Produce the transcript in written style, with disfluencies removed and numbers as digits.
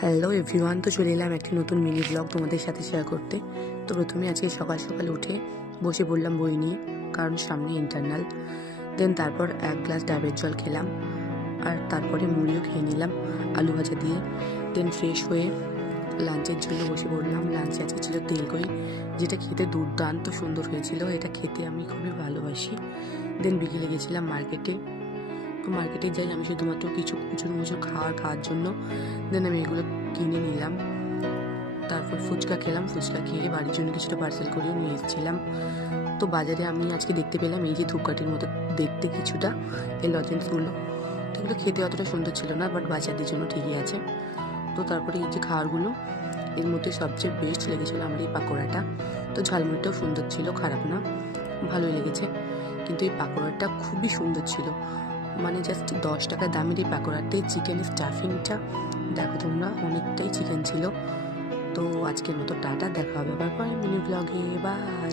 Hello everyone, তো চলে এলাম একটি নতুন মিনি ব্লগ তোমাদের সাথে শেয়ার করতে। তো প্রথমে আজকে সকাল সকাল উঠে বসে পড়লাম বই নিয়ে, কারণ সামনে ইন্টারনাল। দেন তারপর এক গ্লাস ডাবের জল খেলাম, আর তারপরে মুড়িও খেয়ে নিলাম আলু ভাজা দিয়ে। দেন ফ্রেশ হয়ে লাঞ্চের জন্য বসে পড়লাম। লাঞ্চে আজকে ছিল তেলকই, যেটা খেতে দুর্দান্ত সুন্দর হয়েছিল। এটা খেতে আমি খুবই ভালোবাসি। দেন বিকেলে গেছিলাম মার্কেটে। তো মার্কেটে যাই আমি শুধুমাত্র কিছু খুচরো খাওয়ার জন্য। দেন আমি এগুলো কিনে নিলাম। তারপর ফুচকা খেলাম। ফুচকা খেয়ে বাড়ির জন্য কিছুটা পার্সেল করেও নিয়ে এসেছিলাম। তো বাজারে আমি আজকে দেখতে পেলাম এই যে ধূপকাঠির মতো দেখতে কিছুটা এই লজেন্সগুলো। তো এগুলো খেতে অতটা সুন্দর ছিল না, বাট বাচ্চাদের জন্য ঠিকই আছে। তো তারপরে এই যে খাবারগুলো, এর মধ্যে সবচেয়ে বেস্ট লেগেছিলো আমার এই পাকোড়াটা। তো ঝালমুড়িটাও সুন্দর ছিল, খারাপ না, ভালোই লেগেছে। কিন্তু এই পাকোড়াটা খুবই সুন্দর ছিল, মানে জাস্ট 10 টাকা দামের এই পাকোড়াটাই চিকেন স্টাফিংটা দেখো তোমরা, অনেকটাই চিকেন ছিল। তো আজকের মতো টাটা, দেখা হবে আবার পরে মিনি ব্লগে, বাই।